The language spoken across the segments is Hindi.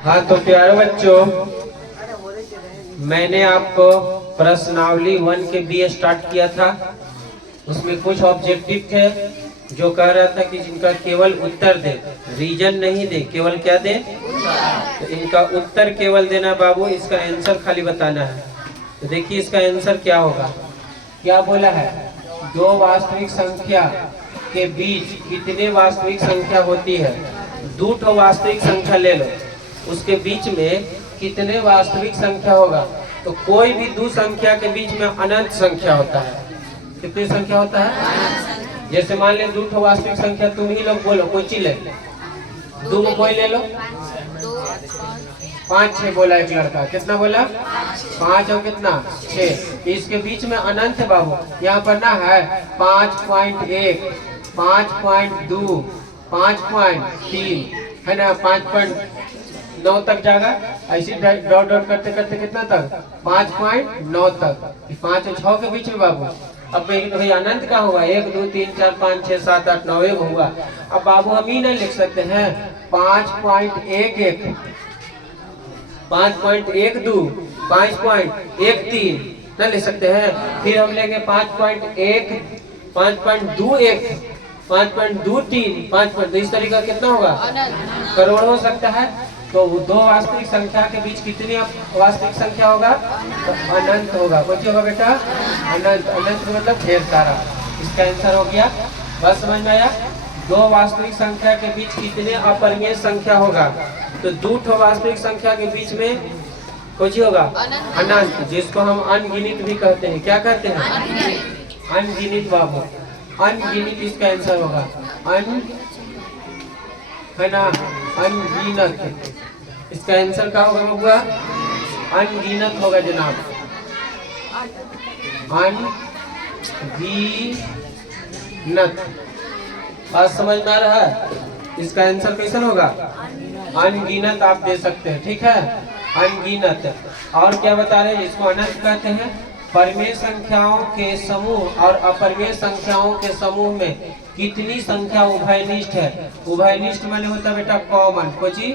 हाँ तो प्यारे बच्चों, मैंने आपको प्रश्नावली 1 के बी स्टार्ट किया था। उसमें कुछ ऑब्जेक्टिव थे जो कह रहा था कि जिनका केवल उत्तर दे, रीजन नहीं दे, केवल क्या दे, तो इनका उत्तर केवल देना बाबू, इसका आंसर खाली बताना है। तो देखिए इसका आंसर क्या होगा। क्या बोला है, दो वास्तविक संख्या के बीच कितने वास्तविक संख्या होती है। दो ठो वास्तविक संख्या ले लो, उसके बीच में कितने वास्तविक संख्या होगा। तो कोई भी दो संख्या के बीच में अनंत संख्या होता है। कितनी संख्या होता है, जैसे मान ले दो ठो वास्तविक संख्या, तुम ही लोग बोलो, कोई चीज ले, दो में कोई ले लो, 5 6 बोला एक लड़का, कितना बोला 5 और कितना 6। इसके बीच में अनंत है बाबू। यहाँ पर ना है 5.1, 5.2, 5.3 है ना, 5.9 तक जाएगा। ऐसी डॉट डॉट करते करते कितना तक, 5.9 तक। 5 और 6 के बीच में बाबू। अब भाई अनंत का होगा 1 2 3 4 5 6 7 8 9 एक होगा। अब बाबू हम ही नहीं लिख सकते हैं 5.11, 5.12, 5.13 न लिख सकते हैं। फिर हम लेंगे 5.1, 5.21, 5.23, 5. इस तरीका कितना होगा, करोड़ हो सकता है। तो दो वास्तविक संख्या के बीच कितनी वास्तविक संख्या होगा, तो अनंत होगा। कुछ होगा बेटा, अनंत। अनंत मतलब ढेर सारा। इसका आंसर हो गया। बस समझ में आया। दो वास्तविक संख्या के बीच कितने अपरिमेय संख्या होगा। तो दो ठो वास्तविक संख्या के बीच में कुछ होगा, अनंत, जिसको हम अनगिनित भी कहते हैं। क्या कहते हैं, अनगिनित बाबू, अनगिनित इसका आंसर होगा। है ना, अनगिनत। इसका आंसर क्या होगा बबुआ, अनगिनत होगा जनाब, अनगिनत। बात समझ में आ रहा है। इसका आंसर कैसा होगा, अनगिनत आप दे सकते हैं। ठीक है, अनगिनत। और क्या बता रहे हैं, इसको अनंत कहते हैं। परिमेय संख्याओं के समूह और अपरिमेय संख्याओं के समूह में कितनी संख्या उभयनिष्ठ है। उभयनिष्ठ माने होता है बेटा कॉमन। कोची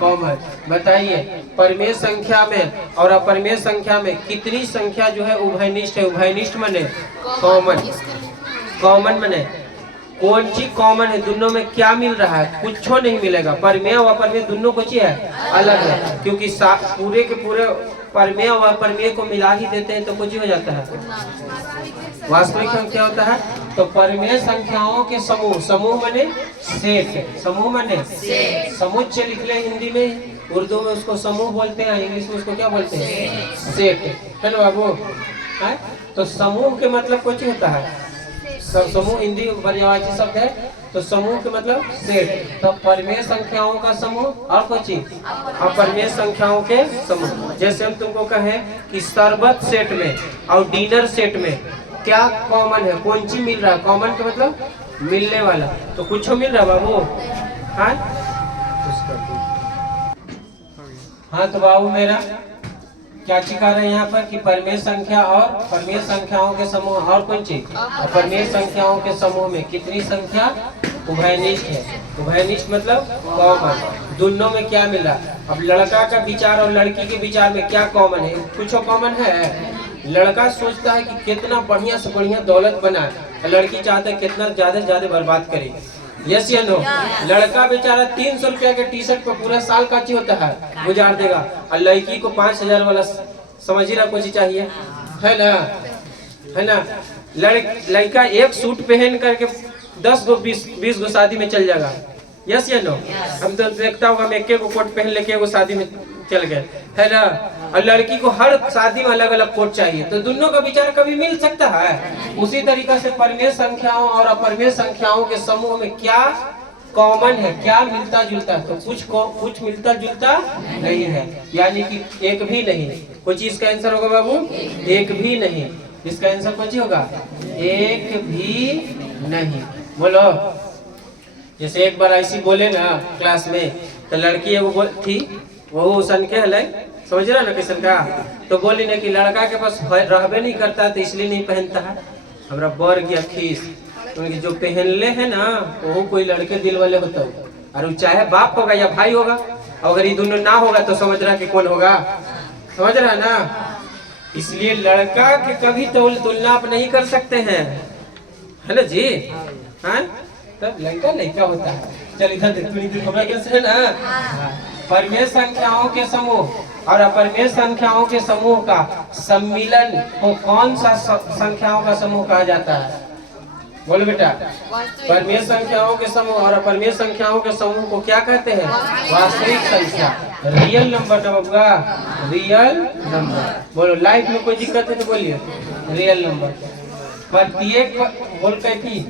कॉमन। बताइए परिमेय संख्या में और अपरिमेय संख्या में कितनी संख्या जो है उभयनिष्ठ है। उभयनिष्ठ माने कॉमन। कॉमन माने कौन चीज कॉमन है, दोनों में क्या मिल रहा है, कुछ नहीं मिलेगा। परिमेय और अपरिमेय दोनों को चीज है, अलग है। क्योंकि पूरे के पूरे परिमेय और अपरिमेय को मिला ही देते हैं तो कुछ हो जाता है, वास्तविक संख्या होता है। तो परिमेय संख्याओं के समूह, समूह माने सेट, समूह माने समुच्चय लिख ले हिंदी में, उर्दू में उसको समूह बोलते हैं, इंग्लिश में उसको क्या बोलते हैं, सेट, है ना बाबू। तो समूह के मतलब कुछ होता है, समूह हिंदी पर्यायवाची शब्द है। तो समूह के मतलब सेट। तो परिमेय संख्याओं का समूह और कुछ अपरिमेय संख्याओं के समूह। जैसे हम तुमको कहें कि शरबत सेट में और डिनर सेट में क्या कॉमन है, कौन चीज मिल रहा है। कॉमन का मतलब मिलने वाला, तो कुछ मिल रहा बाबू। हाँ तो बाबू मेरा क्या सिखा रहे हैं यहाँ पर कि परिमेय संख्या और परिमेय संख्याओं के समूह और कौन चीज, परिमेय संख्याओं के समूह में कितनी संख्या उभयनिष्ठ है। उभयनिष्ठ मतलब कॉमन, दोनों में क्या मिल रहा है। अब लड़का का विचार और लड़की के विचार में क्या कॉमन है, कुछ कॉमन है। लड़का सोचता है कि कितना बढ़िया से बढ़िया दौलत बनाए, लड़की चाहता है कितना ज्यादा से ज्यादा बर्बाद करे। यस या नो। लड़का बेचारा 300 रुपया के टी शर्ट पर पूरा साल का चीज होता है गुजार देगा, और लड़की को 5000 वाला समझ ही रहा कुछ चाहिए, है ना, है ना। लड़का एक सूट पहन करके 10 गो 20 गो शादी में चल जाएगा। यस या नो। हम तो देखता होगा हम एक कोट पहन लेके वो शादी में चल गए, है ना। और लड़की को हर शादी में अलग अलग कोट चाहिए। तो दोनों का विचार कभी मिल सकता है। उसी तरीका से परिमेय संख्याओं और अपरिमेय संख्याओं के समूह में क्या कॉमन है, क्या मिलता जुलता है। तो कुछ मिलता जुलता नहीं है, यानी कि एक भी नहीं। कोई चीज का आंसर होगा बाबू, एक भी नहीं। इसका आंसर कौन सी होगा, एक भी नहीं। बोलो। जैसे एक बार ऐसी बोले ना क्लास में, तो लड़की एगो थी, वो सन के हल, समझ रहा ना किसन का। तो बोली ना कि लड़का के पास रहबे नहीं करता तो इसलिए नहीं पहनता है। हमरा बर गया खीस, क्योंकि जो पहनले है ना वो कोई लड़के दिल वाले होता है, और चाहे बाप होगा या भाई होगा, अगर ये दोनों ना होगा तो समझ रहा कि कौन होगा, समझ रहा ना। इसलिए लड़का के कभी तुलना आप नहीं कर सकते हैं, है ना जी। हाँ तब लड़का लड़का होता है। चल इधर देख खबर कैसे है ना। परमेय संख्याओं के समूह और अपरमेय संख्याओं के समूह का सम्मिलन को कौन सा संख्याओं का समूह कहा जाता है? बोलो बेटा। परमेय संख्याओं के समूह और अपरमेय संख्याओं के समूह को क्या कहते हैं? वास्तविक संख्या, रियल नंबर ना बबुआ, रियल नंबर। बोलो लाइफ में कोई दिक्कत है तो बोलिए रियल नंबर। प्रत्येक बोल कैथी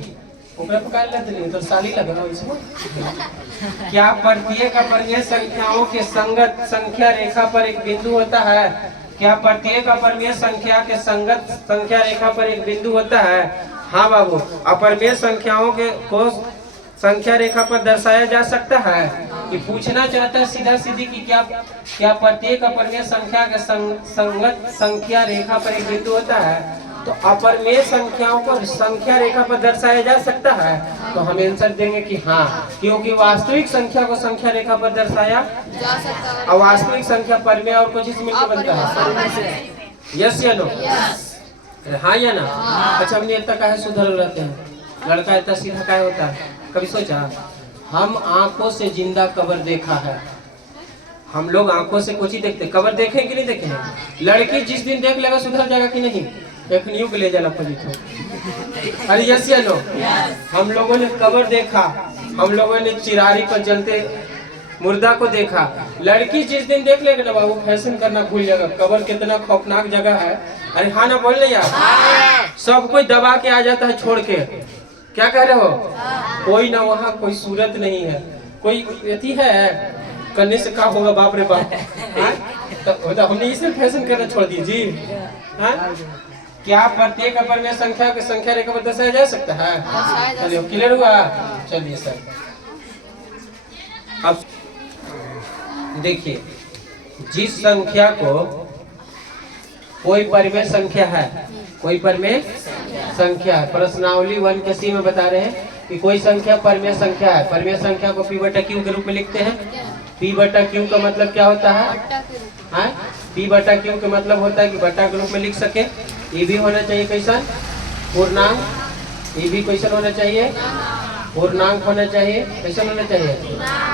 पकड़ लेते नहीं तो साली लग रहा इसमें। क्या प्रत्येक अपरमेय संख्याओं के संगत संख्या रेखा पर एक बिंदु होता है? क्या प्रत्येक अपरमेय संख्या के संगत संख्या रेखा पर एक बिंदु होता है? हाँ बाबू, अपरमेय संख्याओं के को संख्या रेखा पर दर्शाया जा सकता है। कि पूछना चाहता है सीधा सीधी कि क्या प्रत्येक अपरमेय संख्या के संगत संख्या रेखा पर एक बिंदु होता है? तो अपरमेय संख्याओं को संख्या रेखा पर दर्शाया जा सकता है। तो हम आंसर देंगे कि हाँ, क्योंकि वास्तविक संख्या को संख्या रेखा पर दर्शाया जा सकता है। और वास्तविक संख्या परमेय और कुछ मिलकर बनता है। यस या नो? हाँ या ना? अच्छा हमने इतना काहे सुधर रहते हैं? लड़का इतना सीधा काहे होता है? कभी सोचा? हम आंखों से जिंदा कब्र देखा है। हम लोग आंखों से कुछ ही देखते, कब्र देखे कि नहीं देखे हैं? लड़की जिस दिन देख लेगा सुधर जाएगा कि नहीं? एक न्यू के ले जाना पड़ी। अरे यस या नो? हम लोगों ने कब्र देखा, हम लोगों ने चिरारी पर जलते मुर्दा को देखा। लड़की जिस दिन देख लेगा ना बाबू फैशन करना भूल जाएगा। कब्र कितना खौफनाक जगह है। अरे हाँ ना बोल यार। सब कोई दबा के आ जाता है छोड़ के। क्या कह रहे हो? कोई ना वहाँ कोई सूरत नहीं है, कोई यति है करने से क्या होगा बाप रे बाप। तो हमने इसे फैशन करना छोड़ दिए जी। हाँ? क्या प्रत्येक अपरमेय संख्या की संख्या रेखा पर दर्शाया जा सकता है? चलिए क्लियर हुआ? चलिए सर अब देखिए, जिस संख्या को कोई परिमेय संख्या है, कोई परिमेय संख्या है, प्रश्नावली 1 के सी में बता रहे हैं कि कोई संख्या परिमेय संख्या है। परिमेय संख्या को P बटा Q के रूप में लिखते हैं। P बटा Q का मतलब क्या होता है? हाँ? P बटा Q का मतलब होता है कि बटा के रूप में लिख सके। ये भी होना चाहिए कैसा? पूर्णांक। ये भी कैसा होना चाहिए? पूर्णांक होना चाहिए। कैसा होना चाहिए?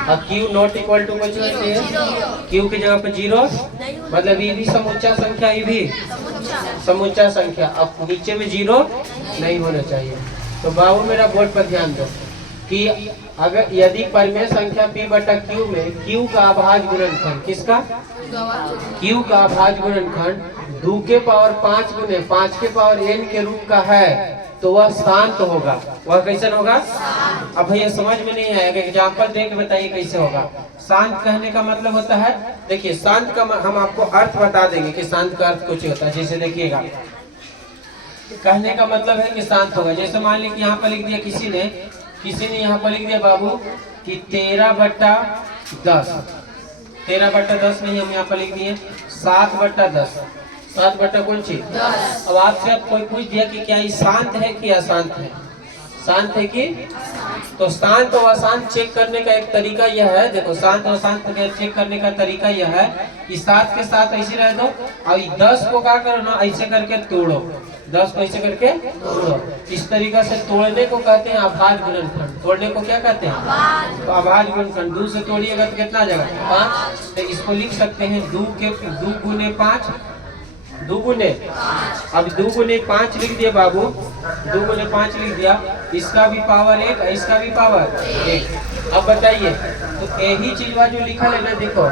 और Q नॉट इक्वल टू कुछ होना चाहिए। Q की जगह पर 0, मतलब ये भी समुच्चय संख्या, ये भी समुच्चय संख्या। अब नीचे में 0 नहीं होना चाहिए। तो बाबू मेरा बोर्ड पर ध्यान दो कि अगर यदि परिमेय संख्या P बटा Q में Q का अभाज्य गुणनखंड, किसका? Q का अभाज्य गुणनखंड 2 के पावर 5 गुने 5 के पावर n के रूप का है तो वह शांत होगा। वह कैसे होगा? अब भैया समझ में नहीं आएगा, एग्जाम्पल दे के बताइए कैसे होगा। शांत कहने का मतलब होता है, देखिए शांत का हम आपको अर्थ बता देंगे कि शांत का अर्थ कुछ होता है। जैसे देखिएगा, कहने का मतलब है कि शांत होगा। जैसे मान लीजिए यहाँ पर लिख दिया किसी ने यहाँ पर लिख दिया बाबू कि 13 बटा 10, 13 बटा 10 नहीं, हम यहाँ पर लिख दिए 7 बटा 10। 7 बटा कौन सी? 10। अब आपसे कोई पूछ दिया कि क्या ये शांत है कि अशांत है? शांत है कि? तो शांत और अशांत चेक करने का एक तरीका यह है, देखो शांत और अशांत चेक करने का तरीका यह है कि 7 के साथ ऐसे रह दो और 10 को क्या करो ना, ऐसे करके तोड़ो। 10 को ऐसे करके तोड़ो। इस तरीका से तोड़ने को कहते हैं अभाज्य गुणनखंड। तोड़ने को क्या कहते हैं? तो अभाज्य गुणनखंड। 2 से तोड़िएगा तो कितना आ जाएगा? 5। तो इसको लिख सकते हैं 2 गुने 5, 2 गुने, अब 2 गुने 5 लिख दिया बाबू, 2 गुने 5 लिख दिया। इसका भी पावर 1, इसका भी पावर 1। अब बताइए, तो यही चीज जो लिखा है ना, देखो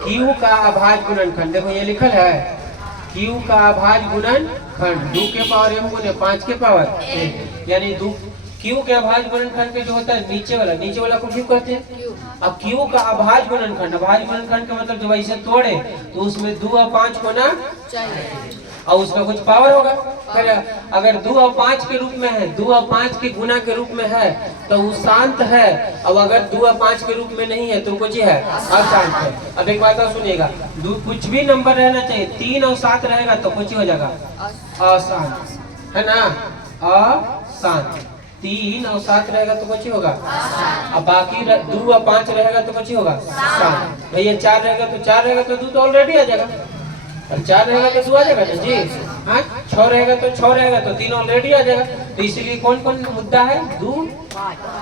Q का अभाज्य गुणनखंड, देखो ये लिखल है Q का अभाज्य गुणनखंड 2 के पावर m गुने 5 के पावर 1, यानी Q के अभाज्य गुणनखंड के जो होता है नीचे वाला को Q कहते हैं। अब Q का अभाज्य गुणनखंड का मतलब जब ऐसे तोड़े तो उसमें 2 और 5 होना चाहिए और उसका कुछ पावर होगा। अगर 2 और 5 के रूप में है, 2 और 5 के गुना के रूप में है तो वो शांत है। अब अगर 2 और 5 के रूप में नहीं है तो कुछ है अशांत है। अब एक बात और सुनिएगा, कुछ भी नंबर रहना चाहिए, 3 और 7 रहेगा तो कुछ हो जाएगा अशांत, है ना? अशांत। 3 और 7 रहेगा तो कुछ होगा, अब बाकी 2 और 5 रहेगा तो कुछ होगा 7। भैया 4 रहेगा तो 4 रहेगा तो 2 तो ऑलरेडी आ जाएगा, और 4 रहेगा तो 2 आ जाएगा ना जी। हाँ 6 रहेगा तो 6 रहेगा तो 3 ऑलरेडी आ जाएगा। तो इसीलिए कौन कौन मुद्दा है, 2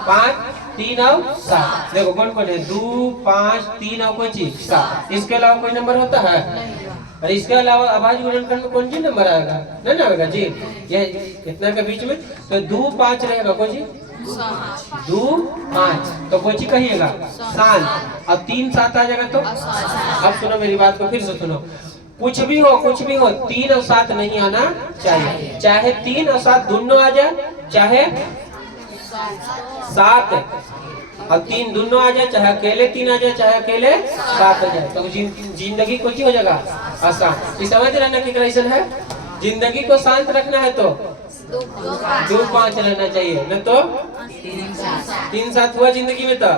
5 3 और 7। देखो कौन कौन है, 2 5 3 और कोई चीज 7। इसके अलावा कोई नंबर होता है, और इसके अलावा आवाज गुणनखंड में कौन सी नंबर आएगा, नहीं ना आएगा जी, ये इतना के बीच में। तो 2 5 रहेगा कौन जी, 2 5 तो कोची कहिएगा शांत, और 3 7 आ जाएगा तो। अब सुनो मेरी बात को फिर से सुनो, कुछ भी हो 3 और 7 नहीं आना चाहिए। चाहे 3 और 7 दोनों आ जाए, चाहे 7 और 3 दोनों आ जाए, चाहे अकेले 3 आ जाए, चाहे अकेले 7 आ जाए, तो जिंदगी कुछ हो जाएगा आसान। समझ रहे ना कि कैसे है, जिंदगी को शांत रखना है तो 2 5 रहना चाहिए, न तो 3 7 हुआ जिंदगी में तो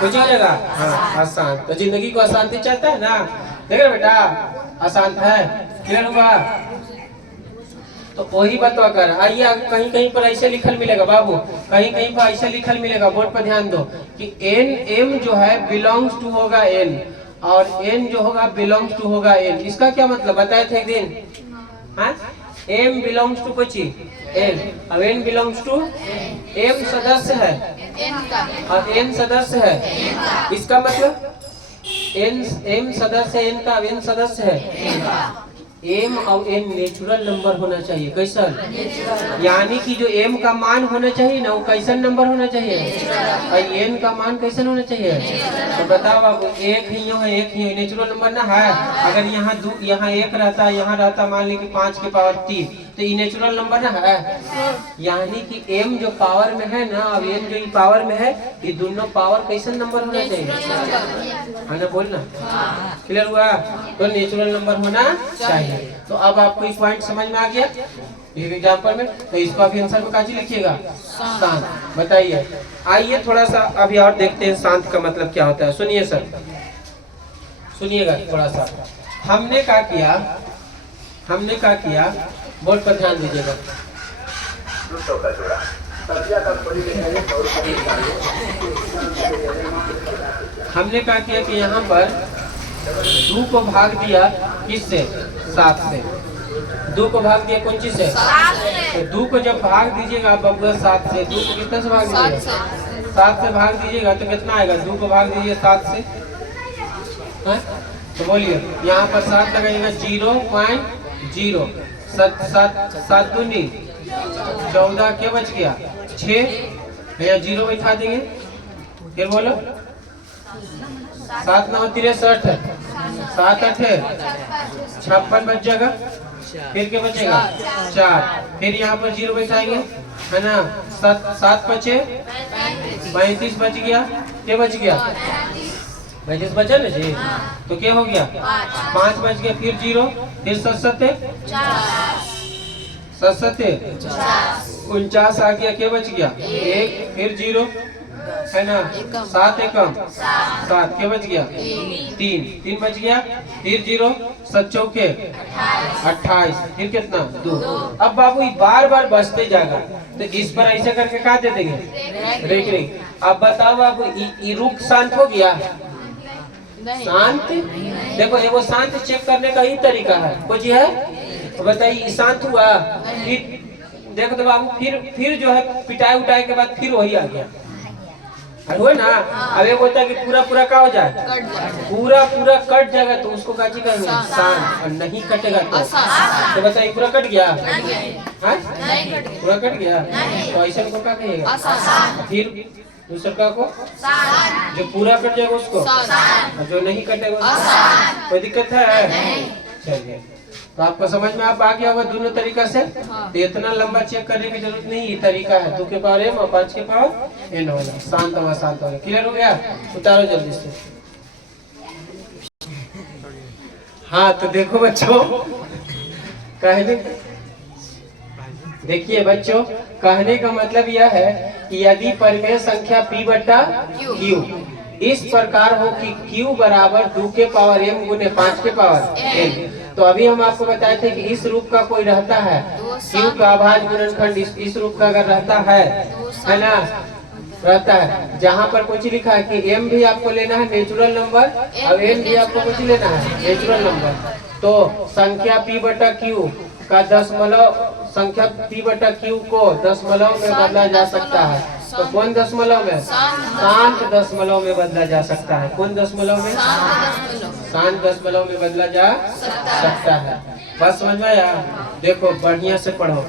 कुछ हो जाएगा हाँ आसान। तो जिंदगी को अशांति चाहता है ना, देख रहे बेटा अशांत है, क्लियर हुआ। तो वही बता कर आइए, कहीं कहीं पर ऐसे लिखल मिलेगा बाबू, कहीं कहीं पर ऐसे लिखल मिलेगा, बोर्ड पर ध्यान दो कि एन एम जो है बिलोंग्स टू होगा एन, और एन जो होगा बिलोंग्स टू होगा एन। इसका क्या मतलब बताए थे एक दिन, हाँ एम बिलोंग्स टू कुछ एन, अब एन बिलोंग्स टू एम सदस्य है और एन सदस्य है। इसका मतलब एन एम सदस्य है एन का, एन सदस्य है। एम और एन नेचुरल नंबर होना चाहिए, कैसा, यानी कि जो एम का मान होना चाहिए ना, वो कैसा नंबर होना चाहिए, और एन का मान कैसा होना चाहिए। तो बताओ आप, एक ही है, एक ही नेचुरल नंबर ना है। अगर यहाँ 2 यहाँ 1 रहता, यहाँ रहता मान ली 5 की पावर 3, तो ये नेचुरल नंबर ना है। यानी कि एम जो पावर में है ना, अब एन जो पावर में है, ये दोनों पावर कैसा नंबर होना चाहिए, है ना, बोलना क्लियर हुआ। तो नेचुरल नंबर होना चाहिए। तो अब आपको इस पॉइंट समझ में आ गया एग्जाम्पल में, तो इसको अभी आंसर में काजी लिखिएगा शांत। बताइए, आइए थोड़ा सा अभी और देखते हैं शांत का मतलब क्या होता है। सुनिए सर, सुनिएगा थोड़ा सा। हमने क्या किया, बोर्ड पर ध्यान दीजिएगा। हमने क्या किया कि यहाँ पर 2 को भाग दिया किससे, 7 से। 2 को भाग दिया कौन चीज से, तो 2 को जब भाग दीजिएगा बबुआ 7 से, 2 को कितना से भाग दीजिएगा, 7 से भाग दीजिएगा तो कितना आएगा, 2 को भाग दीजिए 7 से, है? तो बोलिए यहाँ पर 7 लगाइएगा, 0.0 7 दूनी 14, क्या बच गया 6, भैया 0 बैठा देंगे, फिर बोलो 7 9 63, 7 8 56 बच जाएगा, फिर क्या बचेगा 4, फिर यहाँ पर 0 बैठाएंगे, है ना, 7 बचे 35 बच गया, क्या बच गया 35 बचा ना जी, तो क्या हो गया 5 बच गया, फिर 0, फिर 7 49 आ गया, क्या बच गया 1, फिर 0, है ना, 7 एकम 7, क्या बच गया 3 बच गया, फिर 0 7 चौके 28, फिर कितना 2। अब बाबू बार बार बचते जाएगा, तो इस पर ऐसे करके क्या दे देंगे, रेक। अब बताओ बाबू, रुक शांत हो गया, शांत। देखो ये वो शांत चेक करने का ही तरीका है, कुछ है तो बताइए शांत हुआ। फिर देखो तो बाबू, फिर जो है पिटाई उटाई के बाद फिर वही आ गया, हुआ ना। अब एक होता है कि पूरा क्या हो जाए, पूरा कट जाएगा, तो उसको काची कहेंगे शांत, और नहीं कटेगा तो बताइए पूरा कट गया, पूरा कट गया, तो ऐसा को क्या कहिएगा। फिर दूसरा को जो पूरा कट जाएगा उसको, और जो नहीं कटेगा कोई दिक्कत है। चलिए, तो आपको समझ में आप आ गया होगा दोनों तरीका से। तो इतना लंबा चेक करने की जरूरत नहीं, ये तरीका है 2 के पावर m और 5 के पावर n होगा, शांत होगा, शांत होगा। क्लियर हो गया, उतारो जल्दी से। हाँ तो देखो बच्चों, कहने देखिए बच्चों, कहने का मतलब यह है कि यदि परिमेय संख्या p बटा q इस प्रकार हो कि q बराबर 2 के पावर m गुने 5 के पावर n, तो अभी हम आपको बताए थे कि इस रूप का कोई रहता है, q का अभाज्य गुणनखंड इस रूप का अगर रहता है है ना, रहता है। जहाँ पर कुछ लिखा है कि m भी आपको लेना है नेचुरल नंबर और n भी आपको कुछ लेना है नेचुरल नंबर, तो संख्या p बटा q का दशमलव, संख्या p बटा q को दशमलव में बदला जा सकता है। तो कौन दशमलव में? शांत दशमलव में बदला जा सकता है। कौन दशमलव में? शांत दशमलव में बदला जा सकता है। बस समझ में आया? देखो बढ़िया से पढ़ो।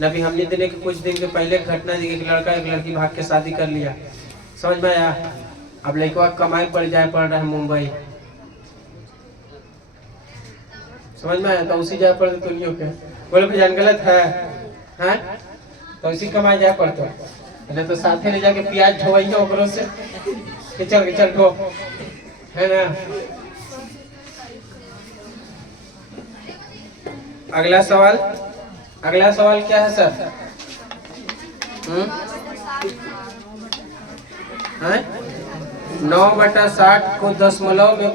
नबी हमने देने के कुछ दिन के पहले घटना दी, एक लड़का एक लड़की भाग के शादी कर लिया। समझ में आया? अब लड़का कमाई पड़ रहा है मुंबई। समझ में आया? तो उसी जाए पड़ते तुलियों के बोले भाई गलत है, हैं? तो उसी कमाई जाए पड़ते, पहले तो साथे ले जाके प्याज ढोवाइए ओकरों से कि चल ढो, है ना। अगला सवाल क्या है सर? 9/60 को दशमलव में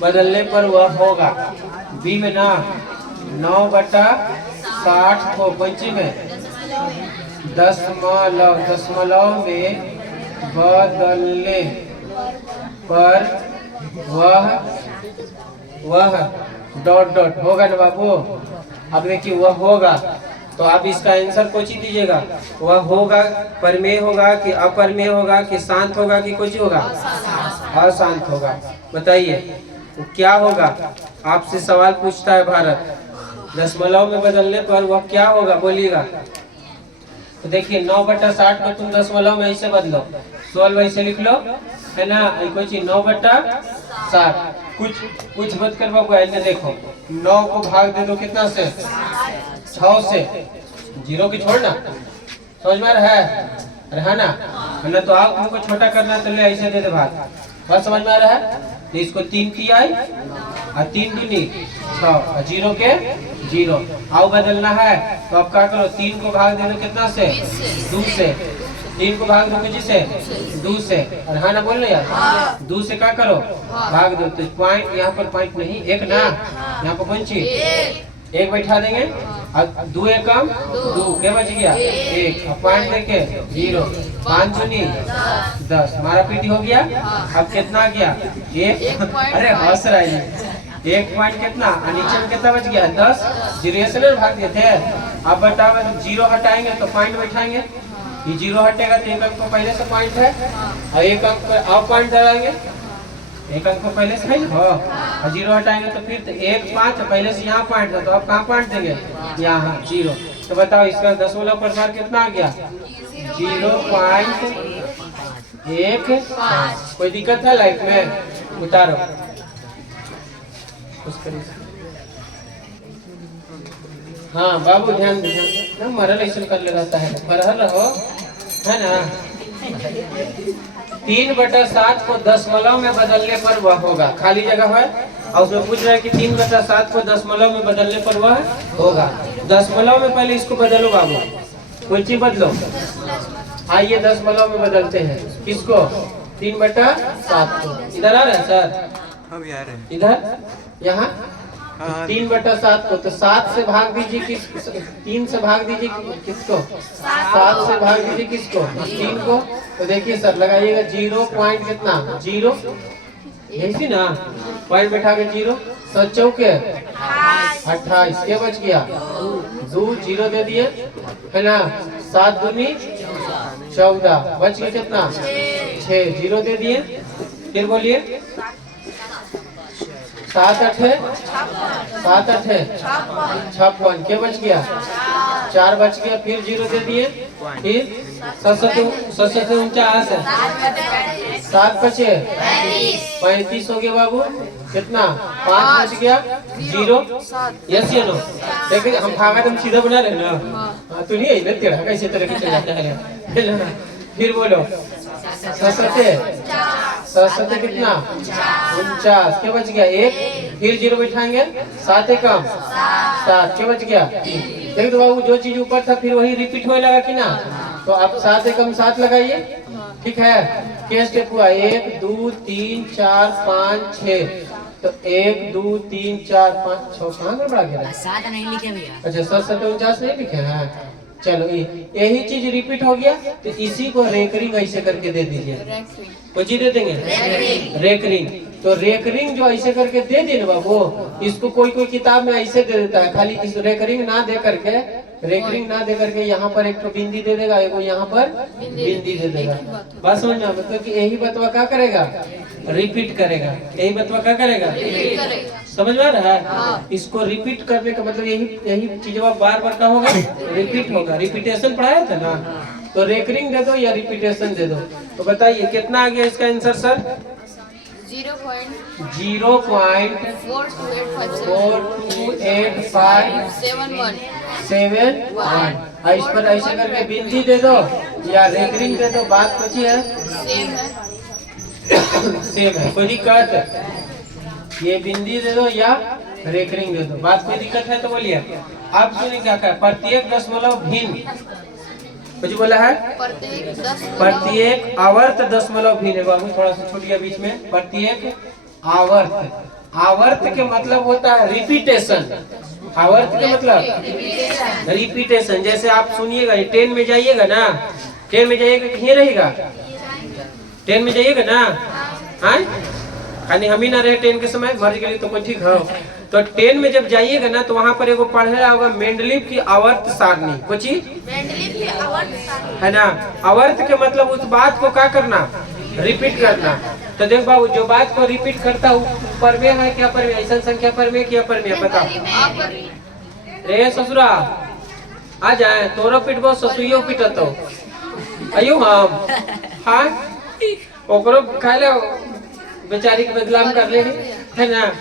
बदलने पर वह होगा। बी में ना 9/60 को पंची में दशमलव में बदलने पर वह डॉट होगा ना बाबू। अब देखिए वह होगा, तो आप इसका आंसर कुछ ही दीजिएगा। वह होगा परमेय होगा कि अपरमेय होगा कि शांत होगा कि कुछ होगा? अशांत होगा। बताइए वो क्या होगा? आपसे सवाल पूछता है भारत, दशमलव में बदलने पर वह क्या होगा? बोलिएगा। तो देखिए 9/60 को तुम दशमलव में ऐसे बदलो, 16 वैसे लिख लो, है ना। कुछ 9/60 कुछ मत कर बाबू। देखो 9 को भाग दे दो कितना से? 6 से। 0 की छोड़ना, समझ में रहा है ना। तो आप हमको छोटा करना तो ले ऐसे दे दे भाग। बात समझ में आ रहा है? तो इसको 3 किया और 3 दूनी 6 और 0 के 0 आओ बदलना है। तो अब क्या करो? 3 को भाग दे दो कितना से? 2 से। 3 को भाग दो से 2 से, और हाँ ना बोल यार, 2 से क्या करो? भाग दो। तो पॉइंट यहाँ पर पॉइंट नहीं, एक ना, यहाँ पर कौन चीज? एक बैठा देंगे और 2 एकम 2 क्या बच गया? 1 और पॉइंट देके 0, 5 दूनी 10, हमारा पीटी हो गया। अब कितना गया? 1। अरे हंस रहा है, 1 पॉइंट कितना और नीचे में कितना बच गया? 10। 0 से ना भाग दिए थे। अब बताओ 0 हटाएंगे तो पॉइंट बैठाएंगे, ये 0 हटेगा तो एक अंक को पहले से पॉइंट है और एक अंक पर अब पॉइंट लगाएंगे, एक अंक को पहले से है ना, और 0 हटाएंगे तो फिर 1 5 पहले से यहाँ पॉइंट था, तो अब कहाँ पॉइंट देंगे? यहाँ 0। तो बताओ इसका दशमलव प्रसार कितना आ गया? 0.15। कोई दिक्कत है लाइफ में? उतारो हाँ बाबू ध्यान दे, मरल ऐसा कर ले रहता है, पढ़ल रहो, है ना। 3/7 को दशमलव में बदलने पर वह होगा। खाली जगह है और उसमें पूछ रहा है कि 3/7 को दशमलव में बदलने पर वह होगा। दशमलव में पहले इसको बदलो बाबू, कोई चीज बदलो। आइए दशमलव में बदलते हैं किसको? 3/7 को। इधर आ रहे हैं सर? इधर यहाँ 3/7 को, तो 7 से भाग दीजिए 3 से भाग दीजिए किसको? 7 से भाग दीजिए किसको? 3 को। तो देखिए सर लगाइएगा 0 पॉइंट कितना? 0 यही ना, पॉइंट बैठा के 0 7 चौके 28 क्या बच गया? 2 0 दे दिए, है ना। 7 दूनी 14 बच गया कितना? 6 0 दे दिए। फिर बोलिए 7 8 56 क्या बच गया? 4 बच गया। फिर 0 दे दिए, फिर 7 49 है, 7 बचे 35 हो गया बाबू। कितना? 5 बच गया 0। यस या नो? देखिए हम भागा तुम सीधा बना रहे ना, तू नहीं है तेरा कैसे तरह की चल जाता है। फिर बोलो 7 कितना? 49 क्या बच गया? 1। फिर 0 बैठाएंगे, 7 एकम 7 क्या बच गया? देख तो बाबू जो चीज ऊपर था फिर वही रिपीट होने लगा कि ना। तो आप 7 एकम 7 लगाइए, ठीक है। क्या स्टेप हुआ? 1 2 3 4 5 6। तो 1 2 3 4 5 6 कहाँ गड़बड़ा गया? 7 नहीं लिखे भैया। अच्छा 7 7 49 नहीं लिखे हैं। चलो यही चीज रिपीट हो गया, तो इसी को रेकरिंग ऐसे करके दे दीजिए। कुछ ही दे देंगे रेकरिंग। तो रेकरिंग जो ऐसे करके दे दी ना बाबू, इसको कोई कोई किताब में ऐसे दे देता है, खाली इस रेकरिंग ना दे करके, रेकरिंग ना दे करके यहाँ पर एक तो बिंदी दे देगा, एक यहाँ पर बिंदी दे देगा। बात समझ में, मतलब कि यही बतवा क्या करेगा, रिपीट करेगा। यही बतवा क्या करेगा, समझ में आ रहा है। इसको रिपीट करने का मतलब यही चीज बार बार क्या होगा, रिपीट होगा। रिपीटेशन पढ़ाया था ना, तो रेकरिंग दे दो या रिपीटेशन दे दो। तो बताइए कितना आ गया इसका आंसर सर? 0.428571। इस पर ऐसे करके बिंदी दे दो या रेकरिंग दे दो, बात कुछ है, सेम है। कोई दिक्कत? ये बिंदी दे दो या रेकरिंग दे दो, बात कोई दिक्कत है तो बोलिए। अब सुनिए क्या कहा, प्रत्येक दशमलव भिन्न, कुछ बोला है, प्रत्येक आवर्त दशमलव भिन्न है बाबू, थोड़ा सा छूट गया बीच में। प्रत्येक आवर्त, आवर्त के मतलब होता है रिपीटेशन। आवर्त के मतलब रिपीटेशन। जैसे आप सुनिएगा, ट्रेन में जाइएगा ना, ट्रेन में जाइएगा कहीं रहेगा, ट्रेन में जाइएगा ना, हाँ खाली हम ही ना रहे ट्रेन के समय, मर गए तो कोई ठीक है। तो ट्रेन में जब जाइएगा ना, तो वहाँ पर एगो पढ़ रहा होगा मेंडलीव की आवर्त सारणी, कुछ है ना। आवर्त के मतलब उस बात को क्या करना, रिपीट करना। तो देख बाबू, जो बात को रिपीट करता हूँ पर में है क्या, पर में ऐसा संख्या पर में क्या, पर में बताओ रे ससुरा आ जाए, तोरो पिटबो ससुइयो पिटतो अयो हम, हाँ ओकरो खाए लो बेचारी के बदलाम कर ले, है ना।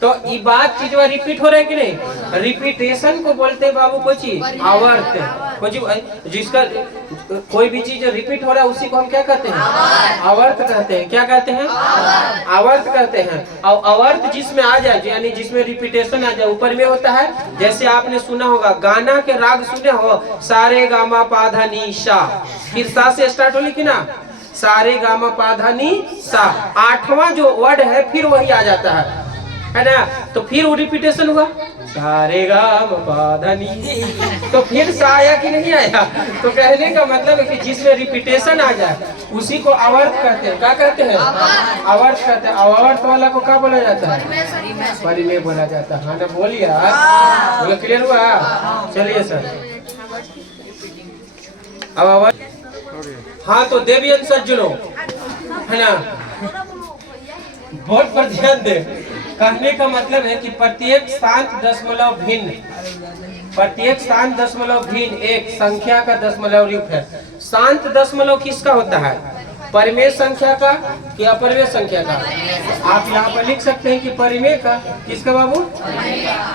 तो ये बात चीज रिपीट हो रहा है कि नहीं, रिपीटेशन को बोलते हैं बाबू कुछ आवर्त। कुछ जिसका कोई भी चीज रिपीट हो रहा है उसी को हम क्या कहते हैं, आवर्त कहते हैं। क्या कहते हैं, आवर्त कहते हैं। और आवर्त जिसमें आ जाए, यानी जिसमें रिपीटेशन आ जाए, ऊपर में होता है। जैसे आपने सुना होगा, गाना के राग सुने हो, सारे गामा पाधा नी सा, फिर सा से स्टार्ट होली कि ना, सारे गामा पाधा नी सा, आठवां जो वर्ड है फिर वही आ जाता है ना। तो फिर वो रिपीटेशन हुआ, सारे गामा पाधा नी, तो फिर सा आया कि नहीं आया। तो कहने का मतलब है कि जिसमें रिपीटेशन आ जाए उसी को आवर्त कहते हैं। क्या कहते हैं, आवर्त कहते हैं। आवर्त वाला को क्या बोला जाता है, परिमेय बोला जाता है। हाँ ना, बोलिए बोलो, क्लियर हुआ। चलिए सर, अब आवर्त, हाँ तो देवियन सज्जनों, है ना, बोर्ड पर ध्यान दे। कहने का मतलब है कि प्रत्येक शांत दशमलव भिन्न, प्रत्येक शांत दशमलव भिन्न एक संख्या का दशमलव रूप है। शांत दशमलव किसका होता है, परिमेय संख्या का कि अपरिमेय संख्या का। आप यहाँ पर लिख सकते हैं कि परिमेय का। किसका बाबू,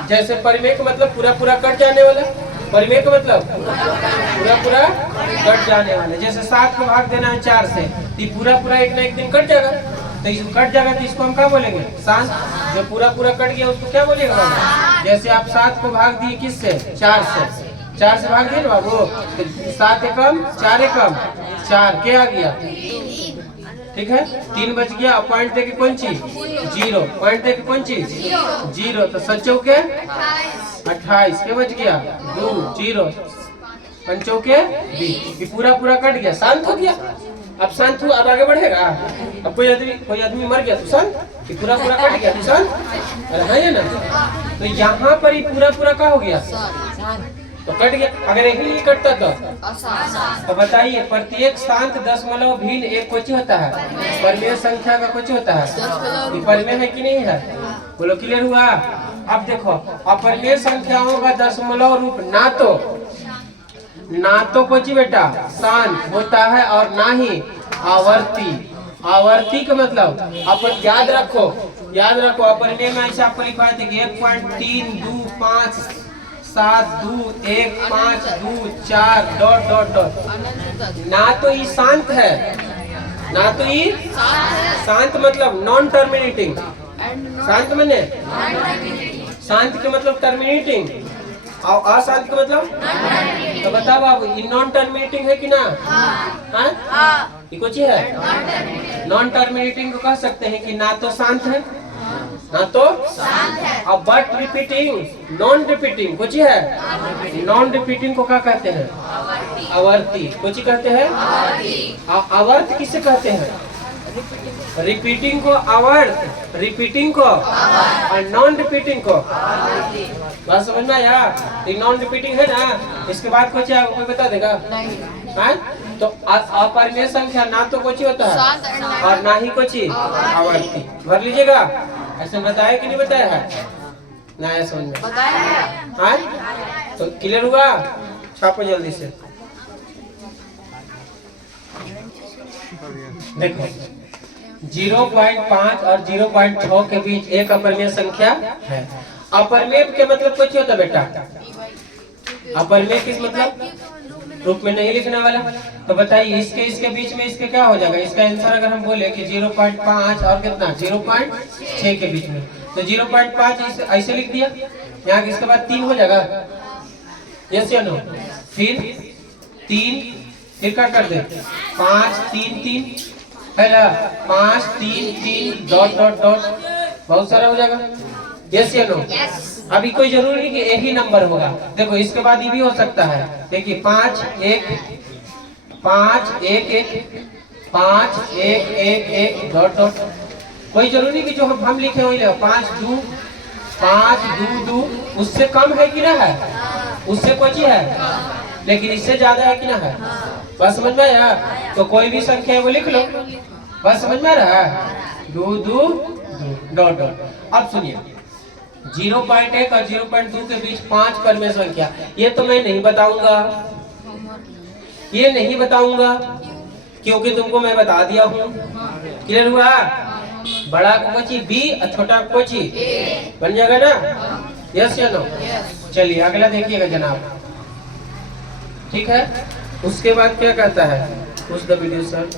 जैसे परिमेय का मतलब पूरा पूरा कट जाने वाला, परिमेय का मतलब पूरा पूरा कट जाने वाले। जैसे 7 को भाग देना है 4 से, तो पूरा पूरा एक ना एक दिन कट जाएगा, तो इसको कट जाएगा तो इसको हम क्या बोलेंगे, शांत। जो पूरा पूरा कट गया उसको क्या बोलेगा बाबू। जैसे आप 7 को भाग दिए किससे, 4 से, 4 से भाग दिए ना बाबू, तो 7 एकम 4 एकम 4 क्या आ गया, ठीक है। 3 बच गया, पॉइंट दे के कौन चीज 0, पॉइंट दे के कौन चीज 0, तो 7 के 28 के बच गया 2 0, 5 के 20, ये पूरा पूरा कट गया, शांत हो गया। अब शांत हुआ, अब आगे बढ़ेगा। अब कोई आदमी मर गया तो शांत, ये पूरा पूरा कट गया तो शांत, अरे है ना। तो यहाँ पर ये पूरा पूरा क्या हो गया, तो कट गया। अगर यही नहीं कटता तो बताइए, प्रत्येक शांत दशमलव भिन्न एक कुछ होता है, परिमेय संख्या का कुछ होता है, ये परिमेय है कि नहीं है, बोलो क्लियर हुआ। अब देखो, अपरिमेय संख्याओं का दशमलव रूप ना तो कुछ बेटा शांत होता है और ना ही आवर्ती। आवर्ती का मतलब आप याद रखो, अपरिमेय में ऐसा आपको लिखवाए थे कि 1.325 7 2 1 5 2 4 डॉट डॉट डॉट। ना तो ये शांत है, ना तो ये शांत मतलब नॉन टर्मिनेटिंग। शांत मने शांत के मतलब टर्मिनेटिंग, और अशांत का मतलब, तो बताओ बाबू, ये नॉन टर्मिनेटिंग है कि ना, हाँ ये कुछ है नॉन टर्मिनेटिंग को कह सकते हैं कि ना तो शांत है ना तो अब बट रिपीटिंग नॉन रिपीटिंग कुछ है, नॉन रिपीटिंग को क्या कहते हैं, आवर्ती। कुछ कहते हैं आवर्त, किसे कहते हैं, रिपीटिंग को आवर्त, रिपीटिंग को और नॉन रिपीटिंग को। बात समझ में आया? नॉन रिपीटिंग है ना, इसके बाद कुछ है कोई बता देगा? हाँ? तो अपरिमेय संख्या ना तो कुछ होता है और ना ही कुछ आवर्ती। भर लीजिएगा। ऐसे बताया कि नहीं बताया है? ना है समझ में? हाँ? तो क्लियर हुआ? छापो जल्दी से। देखो 0.5 और 0.6 के बीच एक अपरिमेय संख्या है। अपरिमेय के मतलब कुछ होता बेटा? अपरिमेय किस मतलब? रूप में नहीं लिखने वाला। तो बताइए इसके बीच में इसके क्या हो जाएगा? इसका आंसर अगर हम बोले कि 0.5 और कितना 0.6 के बीच में, तो 0.5 ऐसे लिख दिया, यहाँ इसके बाद 3 हो जाएगा। यस या नो? फिर 3, फिर क्या कर दे 5 3 3 पहला 5 3 3 डॉट डॉट डॉट, बहुत सारा हो जाएगा। यस या नो? अभी कोई जरूरी नहीं कि एक ही नंबर होगा। देखो इसके बाद ये भी हो सकता है। देखिए 5 1 5 1 1 5 1 1 1 डॉट डॉट। कोई जरूरी कि जो हम लिखे वही ले। 5 2 5 2 2 उससे कम है कि ना है? उससे कुछ ही है, लेकिन इससे ज्यादा है कि ना है? बस समझ में आया? तो कोई भी संख्या है वो लिख लो। बस समझ में आ रहा है? 2 2 डॉट डॉट। अब सुनिए 0.1 और 0.2 के बीच 5 परमेय संख्या, ये तो मैं नहीं बताऊंगा, ये नहीं बताऊंगा क्योंकि तुमको मैं बता दिया हूँ। क्लियर हुआ? बड़ा को कोची बी और छोटा को कोची बन जाएगा ना? यस या नो? चलिए अगला देखिएगा जनाब। ठीक है, उसके बाद क्या कहता है? उस द वीडियो सर।